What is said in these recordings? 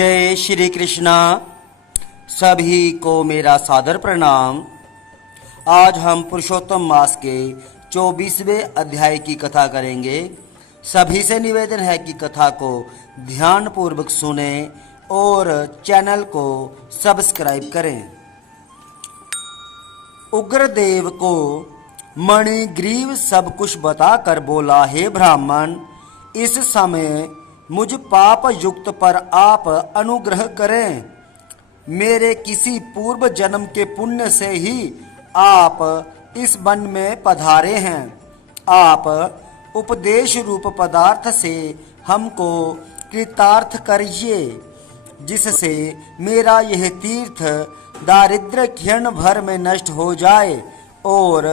जय श्री कृष्णा। सभी को मेरा सादर प्रणाम। आज हम पुरुषोत्तम मास के 24वें अध्याय की कथा करेंगे। सभी से निवेदन है कि कथा को ध्यान पूर्वक सुने और चैनल को सब्सक्राइब करें। उग्रदेव को मणिग्रीव सब कुछ बताकर बोला, हे ब्राह्मण, इस समय मुझ पाप युक्त पर आप अनुग्रह करें। मेरे किसी पूर्व जन्म के पुण्य से ही आप इस वन में पधारे हैं। आप उपदेश रूप पदार्थ से हमको कृतार्थ करिए, जिससे मेरा यह तीर्थ दारिद्र्य क्षण भर में नष्ट हो जाए और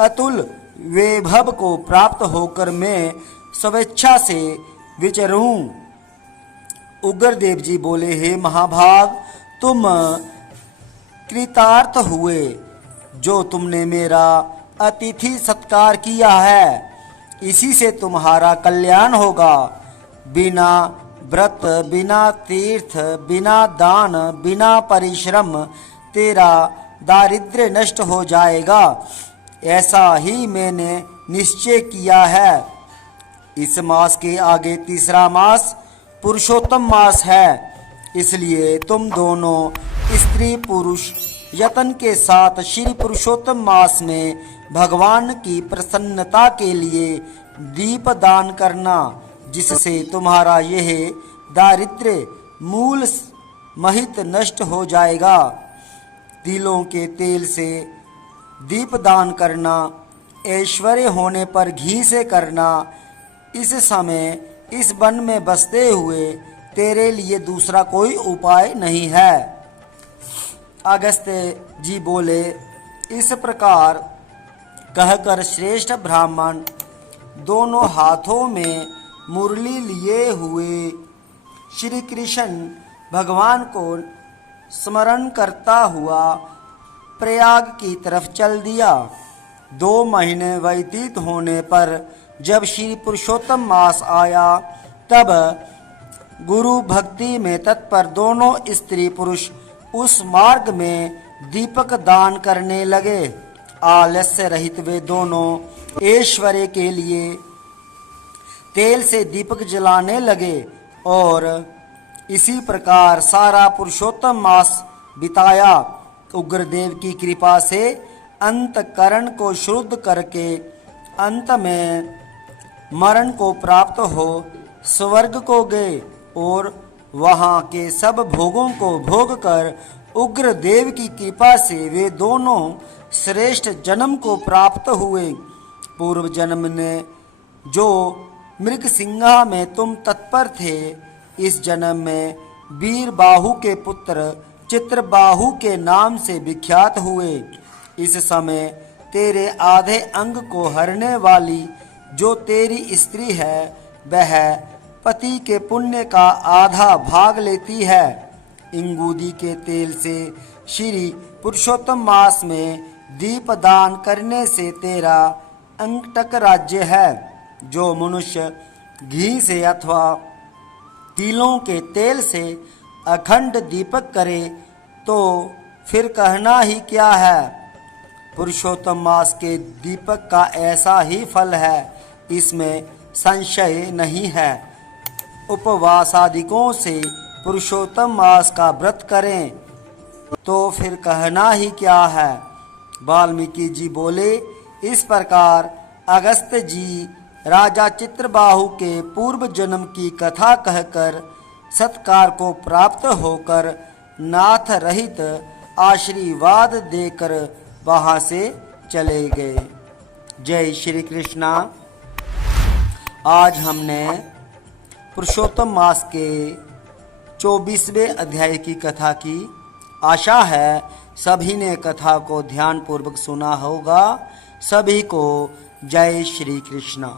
अतुल वैभव को प्राप्त होकर मैं स्वेच्छा से विचरूं। उग्रदेव जी बोले, हे महाभाग, तुम कृतार्थ हुए। जो तुमने मेरा अतिथि सत्कार किया है, इसी से तुम्हारा कल्याण होगा। बिना व्रत, बिना तीर्थ, बिना दान, बिना परिश्रम तेरा दारिद्र्य नष्ट हो जाएगा। ऐसा ही मैंने निश्चय किया है। इस मास के आगे तीसरा मास पुरुषोत्तम मास है, इसलिए तुम दोनों स्त्री पुरुष यत्न के साथ श्री पुरुषोत्तम मास में भगवान की प्रसन्नता के लिए दीप दान करना, जिससे तुम्हारा यह दारिद्र्य मूल महित नष्ट हो जाएगा। तिलों के तेल से दीप दान करना, ऐश्वर्य होने पर घी से करना। इस समय इस वन में बसते हुए तेरे लिए दूसरा कोई उपाय नहीं है। अगस्त्य जी बोले, इस प्रकार कहकर श्रेष्ठ ब्राह्मण दोनों हाथों में मुरली लिए हुए श्री कृष्ण भगवान को स्मरण करता हुआ प्रयाग की तरफ चल दिया। 2 महीने व्यतीत होने पर जब श्री पुरुषोत्तम मास आया, तब गुरु भक्ति में तत्पर दोनों स्त्री पुरुष उस मार्ग में दीपक दान करने लगे। आलस्य रहित वे दोनों ऐश्वर्य के लिए तेल से दीपक जलाने लगे और इसी प्रकार सारा पुरुषोत्तम मास बिताया। उग्रदेव की कृपा से अंतकरण को शुद्ध करके अंत में मरण को प्राप्त हो स्वर्ग को गए और वहाँ के सब भोगों को भोग कर उग्रदेव की कृपा से वे दोनों श्रेष्ठ जन्म को प्राप्त हुए। पूर्व जन्म ने जो मृगसिंहा में तुम तत्पर थे, इस जन्म में वीर बाहु के पुत्र चित्रबाहु के नाम से विख्यात हुए। इस समय तेरे आधे अंग को हरने वाली जो तेरी स्त्री है, वह पति के पुण्य का आधा भाग लेती है। इंगूदी के तेल से श्री पुरुषोत्तम मास में दीप दान करने से तेरा अंगटक राज्य है। जो मनुष्य घी से अथवा तिलों के तेल से अखंड दीपक करे, तो फिर कहना ही क्या है। पुरुषोत्तम मास के दीपक का ऐसा ही फल है, इसमें संशय नहीं है। उपवास आदिकों से पुरुषोत्तम मास का व्रत करें, तो फिर कहना ही क्या है। वाल्मीकि जी बोले, इस प्रकार अगस्त्य जी राजा चित्रबाहु के पूर्व जन्म की कथा कहकर सत्कार को प्राप्त होकर नाथ रहित आशीर्वाद देकर वहाँ से चले गए। जय श्री कृष्णा। आज हमने पुरुषोत्तम मास के 24वें अध्याय की कथा की। आशा है सभी ने कथा को ध्यान पूर्वक सुना होगा। सभी को जय श्री कृष्णा।